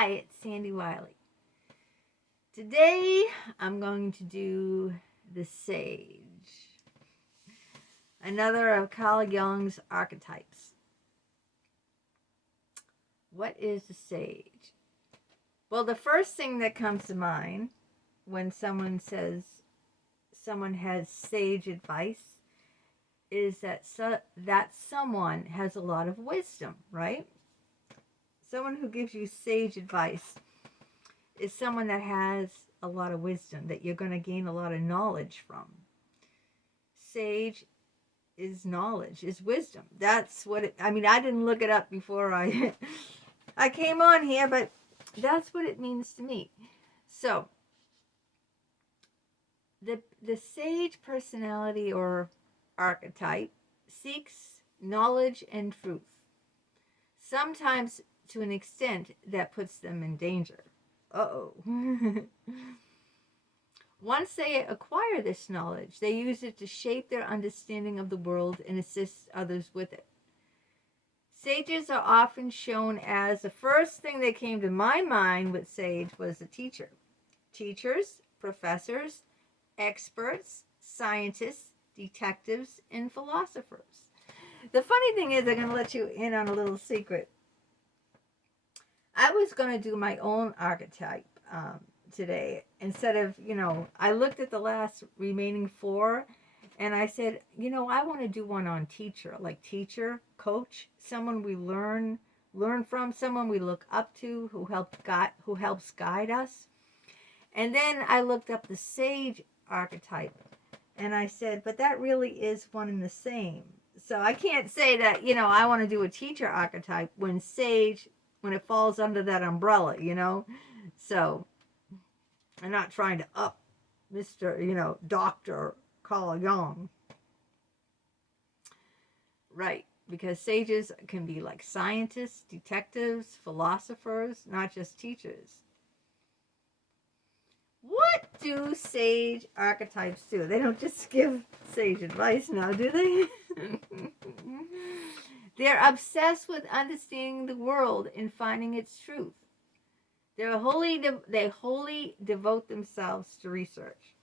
Hi, it's Sandy Wyllie. Today I'm going to do the Sage, another of Carl Jung's archetypes. What is the Sage? Well, the first thing that comes to mind when someone says someone has sage advice is that someone has a lot of wisdom, right? Someone who gives you sage advice is someone that has a lot of wisdom, that you're going to gain a lot of knowledge from. Sage is knowledge, is wisdom. That's what it, I mean, I didn't look it up before I came on here, but that's what it means to me. So, the sage personality or archetype seeks knowledge and truth, sometimes to an extent that puts them in danger. Once they acquire this knowledge, they use it to shape their understanding of the world and assist others with it. Sages are often shown as, the first thing that came to my mind with sage was a teacher. Teachers, professors, experts, scientists, detectives, and philosophers. The funny thing is, I'm going to let you in on a little secret. I was going to do my own archetype today. Instead of, I looked at the last remaining 4 and I said, I want to do one on teacher, like teacher, coach, someone we learn from, someone we look up to, who helps guide us. And then I looked up the sage archetype and I said, but that really is one and the same. So I can't say that, I want to do a teacher archetype when sage, when it falls under that umbrella, So I'm not trying to up Mr., Dr. Carl Jung. Right, because sages can be like scientists, detectives, philosophers, not just teachers. What do sage archetypes do? They don't just give sage advice now, do they? They're obsessed with understanding the world and finding its truth. They wholly devote themselves to research.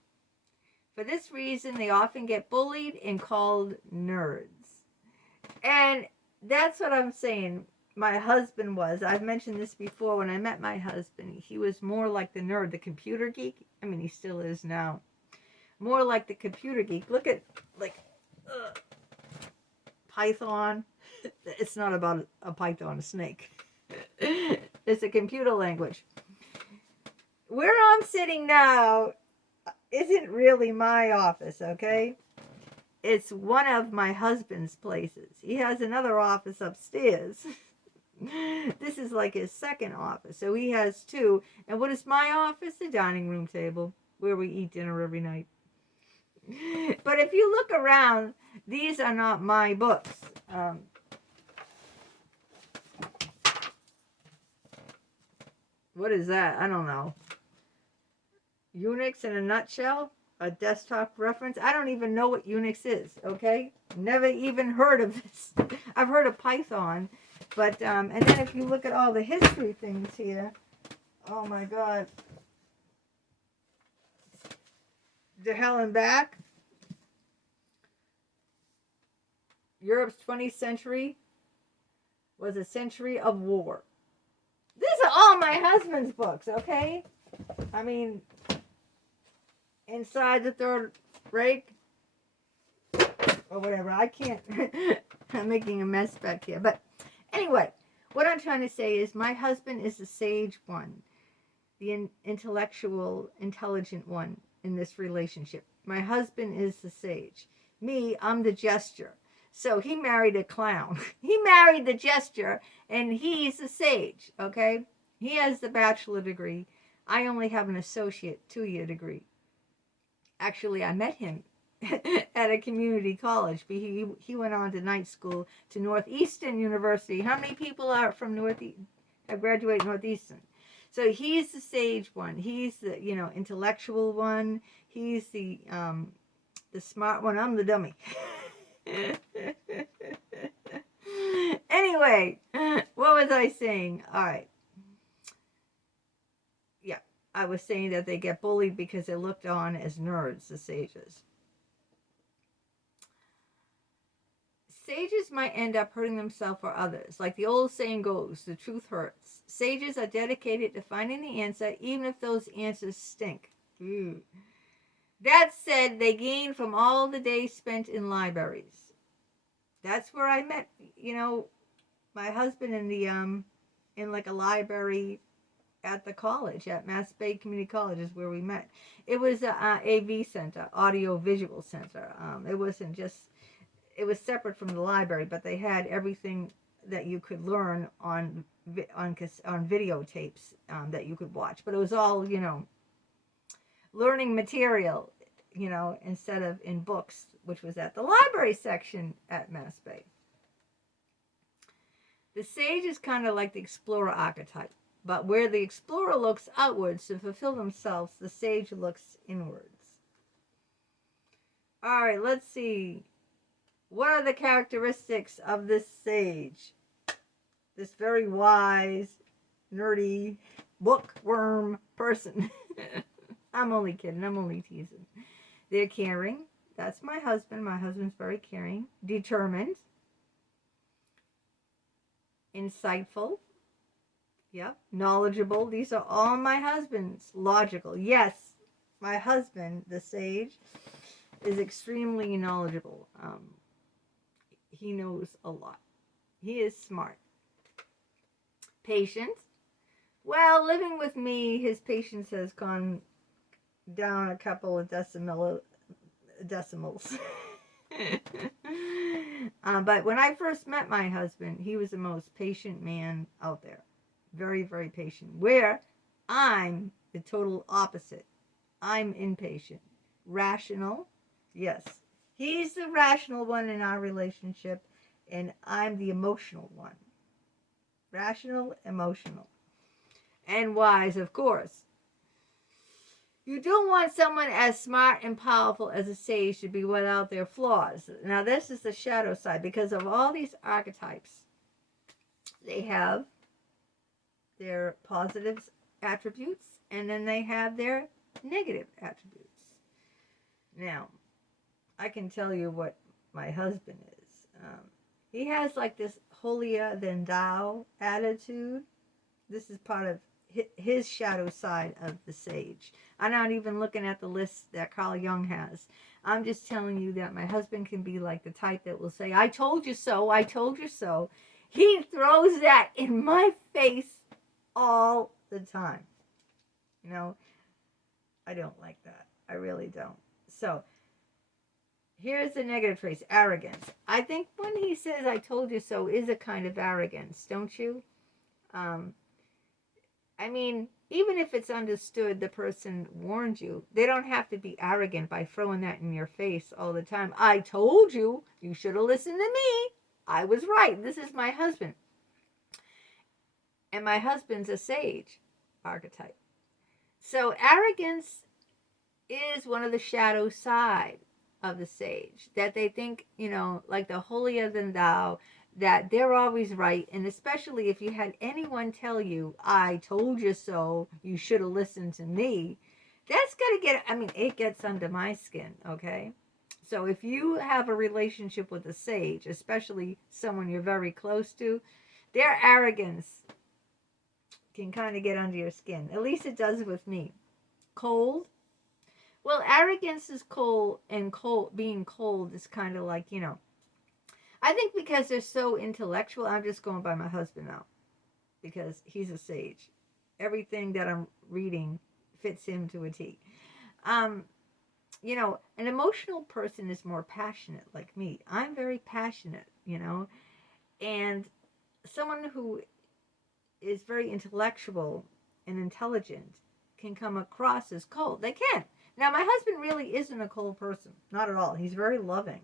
For this reason, they often get bullied and called nerds. And that's what I'm saying. My husband was. I've mentioned this before. When I met my husband, he was more like the nerd, the computer geek. I mean, he still is now. More like the computer geek. Look at, Python. It's not about a python, a snake. It's a computer language. Where I'm sitting now isn't really my office, okay? It's one of my husband's places. He has another office upstairs. This is like his second office. So he has 2. And what is my office? The dining room table, where we eat dinner every night. But if you look around, these are not my books. What is that? I don't know. Unix in a nutshell? A desktop reference? I don't even know what Unix is, okay? Never even heard of this. I've heard of Python, but, and then if you look at all the history things here, oh my God. To hell and back. Europe's 20th century was a century of war. These are all my husband's books, okay? I mean, Inside the Third Reich, or whatever. I can't, I'm making a mess back here. But anyway, what I'm trying to say is my husband is the sage one, the intellectual, intelligent one in this relationship. My husband is the sage. Me, I'm the jester. So he married a clown. He married the jester, and he's the sage, okay? He has the bachelor degree. I only have an associate 2-year degree. Actually, I met him at a community college. He went on to night school to Northeastern University. How many people are from have graduated Northeastern? So he's the sage one. He's the, intellectual one. He's the smart one. I'm the dummy. Anyway, what was I saying? All right. I was saying that they get bullied because they're looked on as nerds, the sages. Sages might end up hurting themselves or others. Like the old saying goes, the truth hurts. Sages are dedicated to finding the answer, even if those answers stink. Ooh. That said, they gain from all the days spent in libraries. That's where I met, my husband in like a library at the college, at Mass Bay Community College is where we met. It was a AV center, audio visual center. It wasn't just, it was separate from the library, but they had everything that you could learn on videotapes that you could watch. But it was all, learning material, instead of in books, which was at the library section at Mass Bay. The sage is kind of like the explorer archetype, but where the explorer looks outwards to fulfill themselves, the sage looks inwards. All right, let's see. What are the characteristics of this sage? This very wise, nerdy, bookworm person. I'm only kidding. I'm only teasing. They're caring. That's my husband. My husband's very caring. Determined. Insightful. Yep. Knowledgeable. These are all my husband's. Logical. Yes. My husband, the sage, is extremely knowledgeable. He knows a lot. He is smart. Patient. Well, living with me, his patience has gone down a couple of decimals. But when I first met my husband, he was the most patient man out there. Very, very patient. Where I'm the total opposite. I'm impatient. Rational. Yes. He's the rational one in our relationship, and I'm the emotional one. Rational, emotional. And wise, of course. You don't want someone as smart and powerful as a sage to be without their flaws. Now, this is the shadow side. Because of all these archetypes, they have their positive attributes, and then they have their negative attributes. Now, I can tell you what my husband is. He has like this holier than thou attitude. This is part of his shadow side of the sage. I'm not even looking at the list that Carl Jung has. I'm just telling you that my husband can be like the type that will say, I told you so, I told you so. He throws that in my face all the time. I don't like that. I really don't. So, here's the negative traits, arrogance. I think when he says, I told you so, is a kind of arrogance, don't you? Even if it's understood the person warned you, they don't have to be arrogant by throwing that in your face all the time. I told you, you should have listened to me. I was right. This is my husband. And my husband's a sage archetype. So arrogance is one of the shadow side of the sage, that they think, like the holier than thou, that they're always right. And especially if you had anyone tell you, I told you so, you should have listened to me, that's going to it gets under my skin, okay? So if you have a relationship with a sage, especially someone you're very close to, their arrogance can kind of get under your skin. At least it does with me. Cold. Well, arrogance is cold, and being cold is kind of like, I think because they're so intellectual, I'm just going by my husband now, because he's a sage. Everything that I'm reading fits him to a T. An emotional person is more passionate like me. I'm very passionate, and someone who is very intellectual and intelligent can come across as cold. They can. Now, my husband really isn't a cold person. Not at all. He's very loving.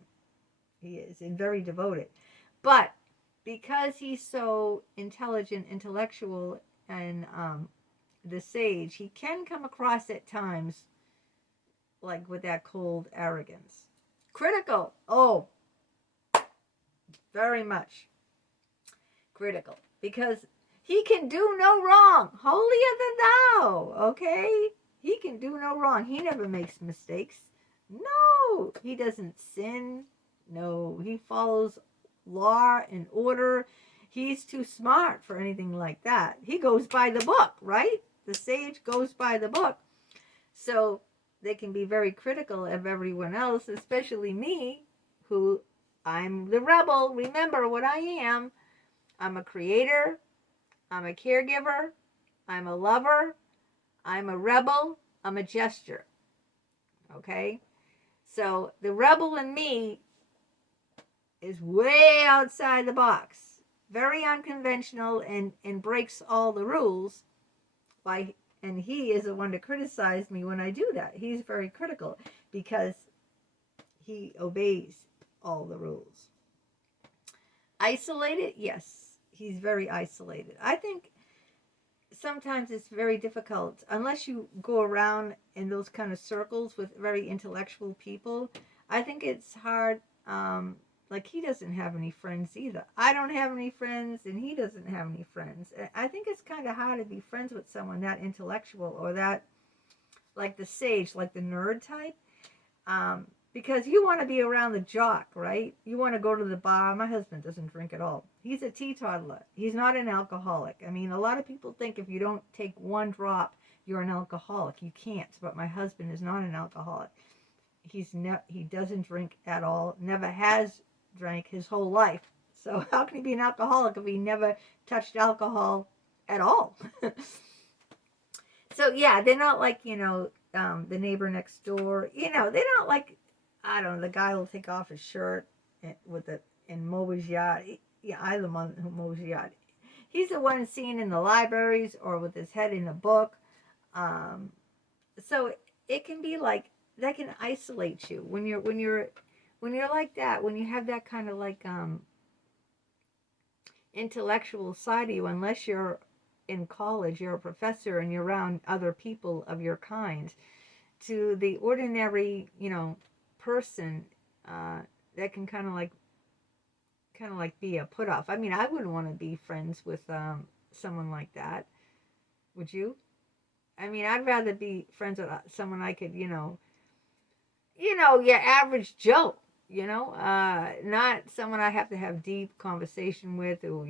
He is, and very devoted. But because he's so intelligent, intellectual, and the sage, he can come across at times like with that cold arrogance. Critical. Oh, very much critical. Because he can do no wrong. Holier than No, okay? He can do no wrong. He never makes mistakes. No, he doesn't sin. No, he follows law and order. He's too smart for anything like that. He goes by the book, right? The sage goes by the book. So they can be very critical of everyone else, especially me, who I'm the rebel. Remember what I am. I'm a creator. I'm a caregiver. I'm a lover. I'm a rebel. I'm a gesture. Okay? So the rebel in me is way outside the box. Very unconventional and breaks all the rules. And he is the one to criticize me when I do that. He's very critical because he obeys all the rules. Isolated? Yes. He's very isolated. I think sometimes it's very difficult unless you go around in those kind of circles with very intellectual people. I think it's hard. Like he doesn't have any friends either. I don't have any friends and he doesn't have any friends. I think it's kind of hard to be friends with someone that intellectual or that like the sage, like the nerd type. Because you want to be around the jock, right? You want to go to the bar. My husband doesn't drink at all. He's a teetotaler. He's not an alcoholic. I mean, a lot of people think if you don't take one drop, you're an alcoholic. You can't. But my husband is not an alcoholic. He doesn't drink at all. Never has drank his whole life. So how can he be an alcoholic if he never touched alcohol at all? So yeah, they're not like, the neighbor next door. They're not like, I don't know, the guy will take off his shirt in 𝗙𝗵𝗁𝗶𝗄𝗏 yacht. Yeah, I'm the one who mows yacht. He's the one seen in the libraries or with his head in a book. So it can be like, that can isolate you when you're like that, when you have that kind of like intellectual side of you. Unless you're in college, you're a professor and you're around other people of your kind. To the ordinary, person, that can kind of like be a put off. I mean, I wouldn't want to be friends with someone like that. Would you? I mean, I'd rather be friends with someone I could, your average Joe, not someone I have to have deep conversation with who,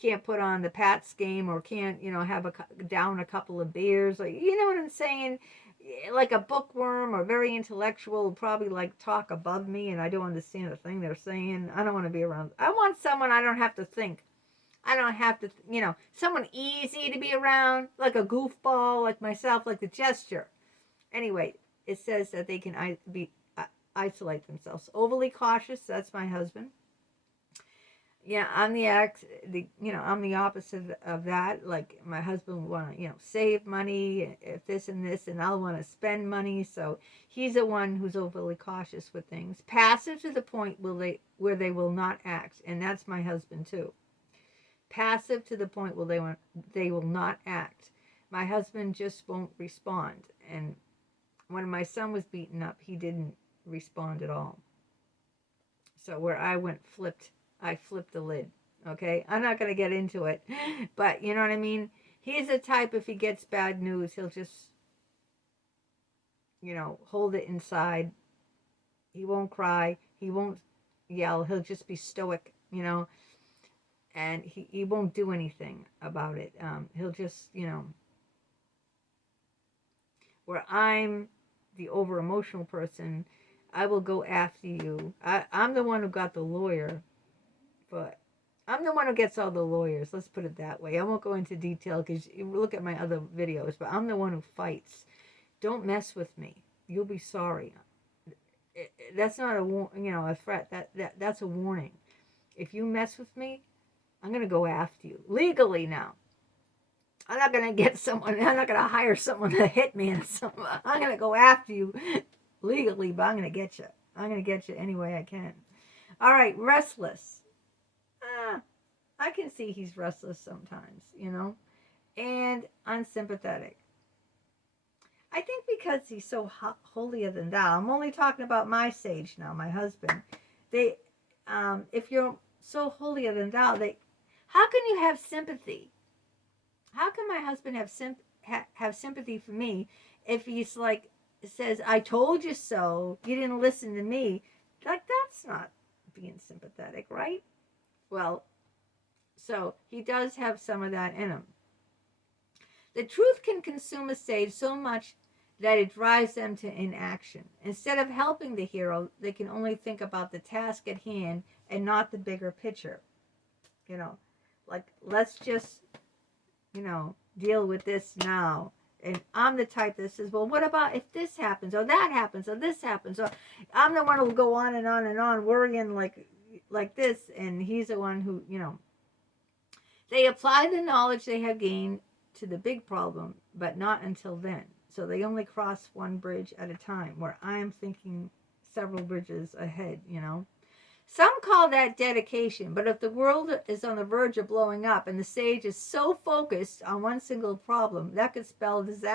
can't put on the Pats game or can't, have down a couple of beers. Like, you know what I'm saying? Like a bookworm or very intellectual, probably like talk above me and I don't understand a thing they're saying. I don't want to be around. I want someone I don't have to think. I don't have to, someone easy to be around, like a goofball, like myself, like the gesture. Anyway, it says that they can isolate themselves. Overly cautious, that's my husband. Yeah, I'm I'm the opposite of that. Like my husband will want to, save money if this and this, and I'll want to spend money. So he's the one who's overly cautious with things. Passive to the point where they will not act, and that's my husband too. Passive to the point where they will not act. My husband just won't respond. And when my son was beaten up, he didn't respond at all. So where I flipped the lid. Okay, I'm not going to get into it, but you know what I mean? He's the type, if he gets bad news, he'll just, hold it inside. He won't cry. He won't yell. He'll just be stoic, and he won't do anything about it. He'll just, where I'm the over emotional person, I will go after you. I'm the one who got the lawyer, but I'm the one who gets all the lawyers. Let's put it that way. I won't go into detail because you look at my other videos, but I'm the one who fights. Don't mess with me. You'll be sorry. That's not a threat. That's a warning. If you mess with me, I'm going to go after you. Legally now. I'm not going to hire someone to hit me or something. I'm going to go after you legally, but I'm going to get you. I'm going to get you any way I can. All right, restless. I can see he's restless sometimes, and unsympathetic. I think because he's so holier than thou. I'm only talking about my sage now, my husband. If you're so holier than thou, how can you have sympathy? How can my husband have sympathy for me if he's like, says, I told you so, you didn't listen to me. Like, that's not being sympathetic, right? Well, so he does have some of that in him. The truth can consume a sage so much that it drives them to inaction. Instead of helping the hero, they can only think about the task at hand and not the bigger picture. You know, like, let's just, you know, deal with this now. And I'm the type that says, well, what about if this happens, or that happens, or this happens? Or I'm the one who will go on and on and on, worrying like this, and he's the one who, you know. They apply the knowledge they have gained to the big problem, but not until then. So they only cross one bridge at a time, where I'm thinking several bridges ahead, you know. Some call that dedication, but if the world is on the verge of blowing up and the sage is so focused on one single problem, that could spell disaster.